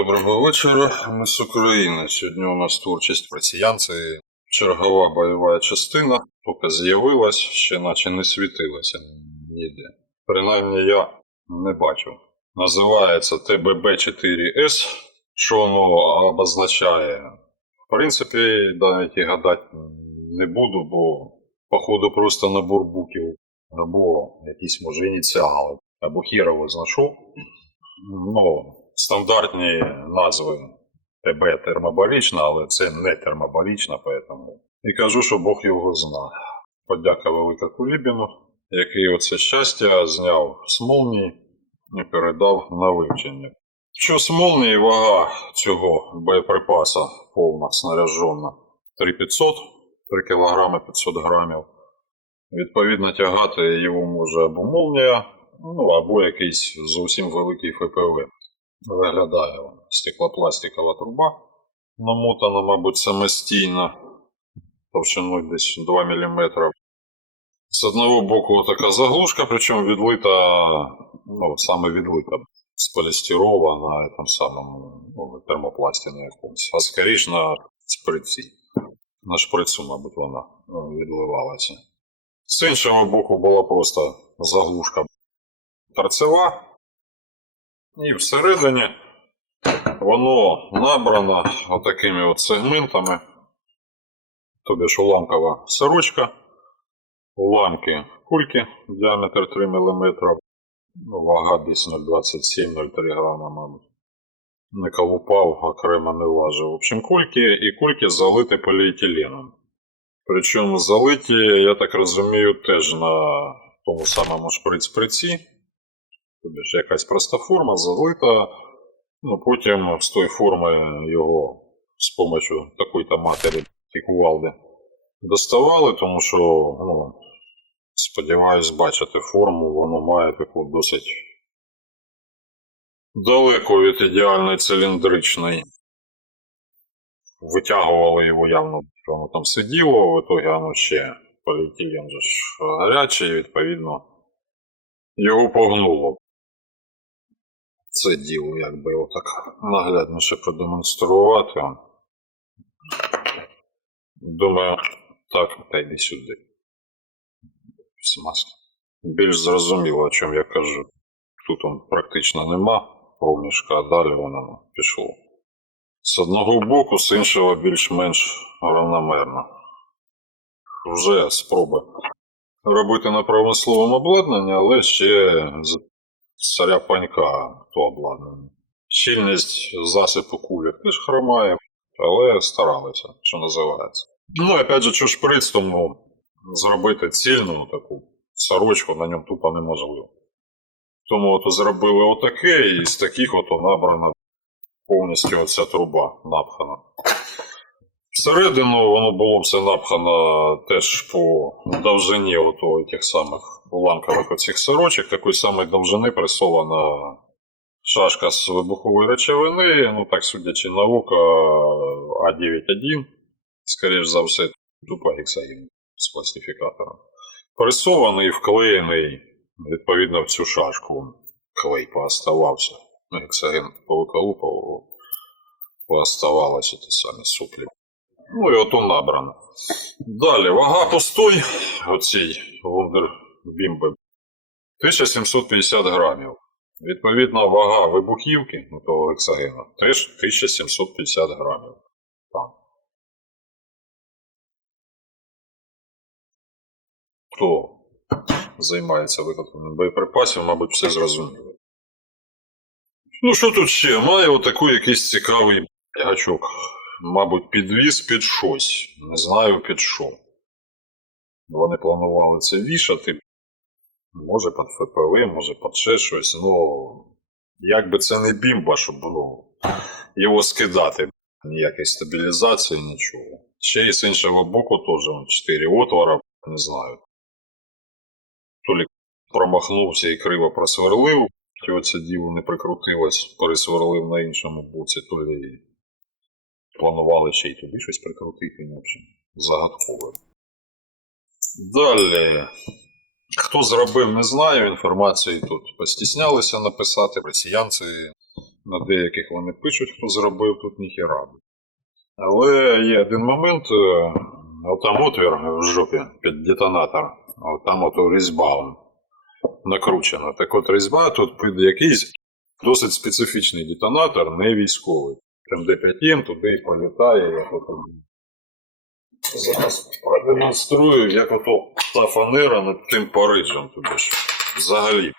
Доброго вечора. Ми з України. Сьогодні у нас творчість росіян. Це чергова бойова частина. Поки з'явилась, ще наче не світилася ніде. Принаймні я не бачив. Називається ТББ-4С. Що воно обозначає? В принципі, навіть і гадати не буду, бо походу просто набор букв або якісь може ініціали, або хірово знайшов. Ну, стандартні назви ТБ термобарічна, але це не термобарічна, поэтому. І кажу, що Бог його зна. Подяка велика Кулібіну, який оце щастя зняв з молнії і передав на вивчення. Що з молнії вага цього боєприпаса повна снаряжена 3500, 3 кг 500 грамів. Відповідно, тягати його може або молнія, ну або якийсь зовсім великий ФПВ. Виглядає вона. Стеклопластикова труба. Намотана, мабуть, самостійно. Товщиною десь 2 мм. З одного боку така заглушка, причому відлита, ну, саме відлита, сполістирова на этом самому ну, термопласті на якомусь. А скоріш на шприці. На шприцу, мабуть, вона ну, відливалася. З іншого боку була просто заглушка торцева. І всередині воно набрано отакими от сегментами. Тобі ж уламкова сорочка, уламки кульки, діаметр 3 мм, ну, вага десь 0,27-0,3 грама, мабуть. Не колупав, окремо не важив. В общем, кульки і кульки залиті поліетиленом. Причому залиті, я так розумію, теж на тому самому шприц-приці. Тобто якась проста форма залита, ну потім з тої форми його з допомогою такої-то матері кувалди доставали, тому що, ну, сподіваюсь, бачити форму, воно має таку досить далеко від ідеальної циліндричної. Витягували його явно, що воно там сиділо, в итоге воно ще поліетилен же ж гарячий, відповідно, його погнуло. Це діло, як би його так наглядніше продемонструвати. Думаю, так, та йди сюди. Смазка. Більш зрозуміло, о чому я кажу. Тут он практично нема проміжка, а далі воно пішло. З одного боку, з іншого більш-менш равномерно. Вже спроба робити на промисловому обладнанні, але ще царя панька то обладнання. Щільність засипу кулі теж хромає, але старалися, що називається. Ну, опять же, шприц, тому зробити цільну таку сорочку на ньому тупо неможливо. Тому от зробили отаке, і з таких от набрана повністю оця труба напхана. Всередину воно було все напхано теж по довжині ото тих самих уламкових оцих сорочок, такої самої довжини пресована шашка з вибухової речовини, ну так судячи на око, А91, скоріш за все, тупо гексаген з пластифікатором. Пресований і вклеєний відповідно в цю шашку. Клей пооставався. Гексаген повиколупав, пооставалися ті самі суплі. Ну і ото набрано. Далі, вага пустой, оцій вундербімби 1750 грамів. Відповідно, вага вибухівки ну, того гексагена теж 1750 грамів. Так. Хто займається виготовленням боєприпасів, мабуть, все зрозуміло. Ну, що тут ще? Має отакий якийсь цікавий гачок. Мабуть, підвіз під щось. Не знаю під що. Вони планували це вішати. Може під ФПВ, може під ще щось. Ну, як би це не бімба, щоб ну, його скидати. Ніякої стабілізації, нічого. Ще і з іншого боку теж 4 отвора, не знаю. То лі промахнувся і криво просверлив, оце діло не прикрутилось, пересверлив на іншому боці, то лі планували ще й туди щось прикрутити, в общем, загадкове. Далі. Хто зробив, не знаю. Інформації тут постіснялися написати. Росіянці На деяких вони пишуть, хто зробив, тут ніхіра. Але є один момент, е, там отвір в жопі під детонатор, там от різьба накручена. Так от різьба тут під якийсь досить специфічний детонатор, не військовий. Там де 5 туди і політає, як от. Зараз продемонструю, як ото та фанера над тим Парижем тобі ж. Взагалі.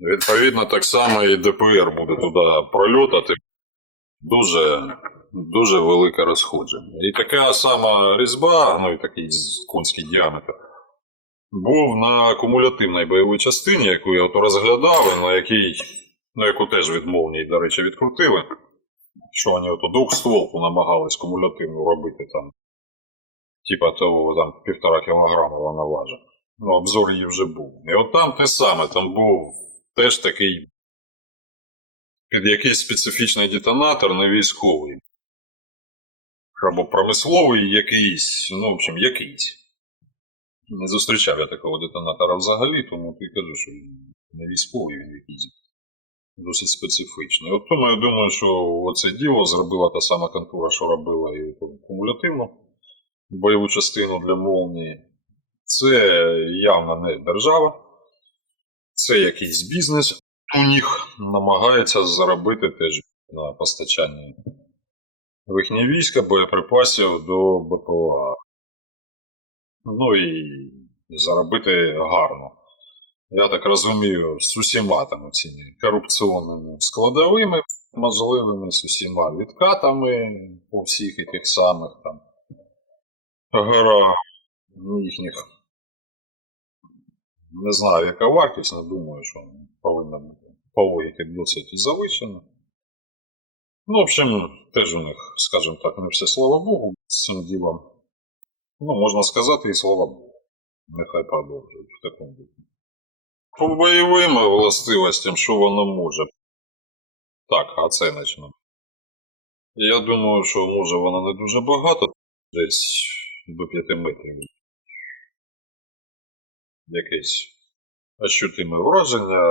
Відповідно, так само і ДПР буде туди прольотати. Дуже, дуже велике розходження. І така сама різьба, ну і такий конський діаметр, був на кумулятивній бойовій частині, яку я от розглядав, на якій, ну, яку теж від молнії, до речі, відкрутили. Що вони ото двохстволку намагались кумулятивну робити там. Типа того там півтора кілограма вона важить. Ну, обзор її вже був. І от там те саме, там був теж такий під якийсь специфічний детонатор, не військовий. Або промисловий якийсь, ну, в общем, якийсь. Не зустрічав я такого детонатора взагалі, тому ти кажу, що він не військовий, він якийсь досить специфічний. От тому я думаю, що оце діло зробила та сама контура, що робила і кумулятивну бойову частину для молнії. Це явно не держава, це якийсь бізнес у них намагається заробити теж на постачанні в війська боєприпасів до БПЛА. Ну і заробити гарно. Я так розумію, з усіма там цими корупційними складовими можливими, з усіма відкатами по всіх і тих самих там гора їхніх. Не знаю, яка вартість, але думаю, що повинна бути по логіки досить завищена. Ну, в общем, теж у них, скажімо так, не все слава Богу, з цим ділом. Ну, можна сказати, і слава Богу. Нехай продовжують в такому духі. По бойовим властивостям, що воно може. Так, оціночно. Я думаю, що може воно не дуже багато, десь до 5 метрів. Якесь ощутиме враження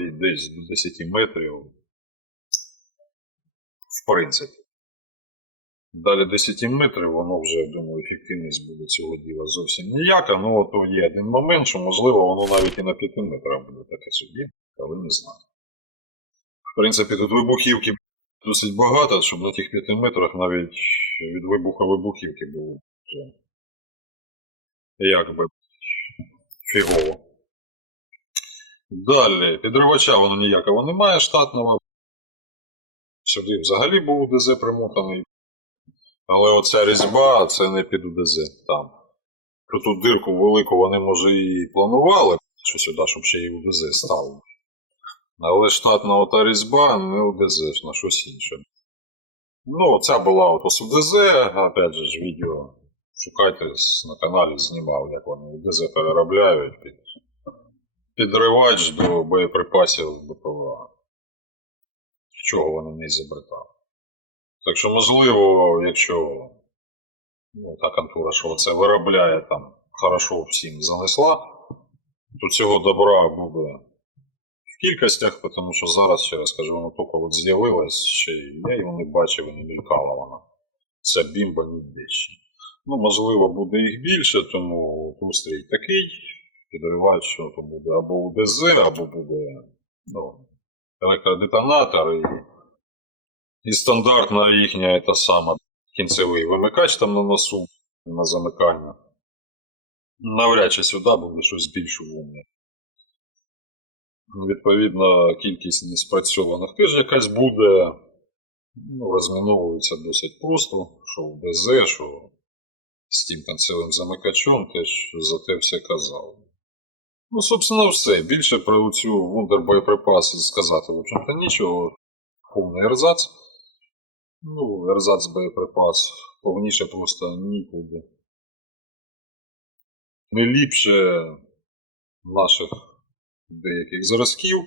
і десь до 10 метрів. В принципі. Далі 10 метрів, воно вже, я думаю, ефективність буде цього діла зовсім ніяка. Ну, от є один момент, що можливо воно навіть і на 5 метрах буде таке собі, але не знаю. В принципі, тут вибухівки досить багато, щоб на тих 5 метрах навіть від вибуха вибухівки було вже якби фігово. Далі, підривача воно ніякого немає штатного. Сюди взагалі був УДЗ примотаний. Але оця різьба це не під УДЗ там. Про ту дирку велику вони, може, і планували, що сюди, щоб ще й УДЗ стало. Але штатна ота різьба не УДЗ, на щось інше. Ну, ця була ото з УДЗ, опять же відео. Шукайте на каналі, знімав, як вони УДЗ переробляють під підривач до боєприпасів БПЛА. Чого вони не зібрали. Так що, можливо, якщо ну, та контора, що це виробляє там хорошо всім занесла, то цього добра буде в кількостях, тому що зараз, ще раз кажу, воно тільки от з'явилось, ще й я його не бачив і не мількала вона. Ця бімба ніде ще. Ну, можливо, буде їх більше, тому устрій такий. Підривають, що то буде або УДЗ, або буде ну, електродетонатор і, і стандартна їхня та сама кінцевий вимикач там на носу на замикання. Навряд чи сюди буде щось більш умне. Відповідно, кількість неспрацьованих теж якась буде. Ну, розміновується досить просто, що в ДЗ, що з тим кінцевим замикачом, теж за те все казав. Ну, собственно, все. Більше про цю вундер боєприпас сказати, в общем-то, нічого. Повний ерзац. Ну, ерзац боєприпас. Повніше просто нікуди. Не ліпше наших деяких зразків.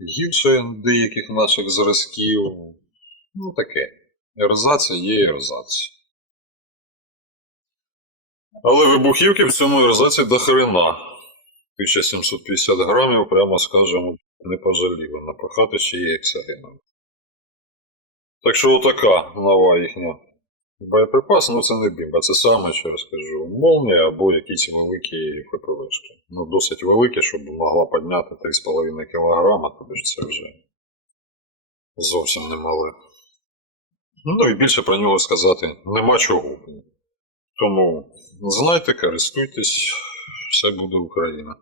Гірше деяких наших зразків. Ну таке. Ерзац є ерзац. Але вибухівки в цьому ерзаці до хрена. 1750 грамів, прямо скажемо, не пожаліли напихати ще й ексагеном. Так що отака нова їхня боєприпас, ну це не бімба, це саме, що я скажу, молнія або якісь великі ФПВшки. Ну, досить великі, щоб могла підняти 3,5 кг, тобі ж це вже зовсім немале. Ну і більше про нього сказати нема чого. Тому знайте, користуйтесь, все буде Україна.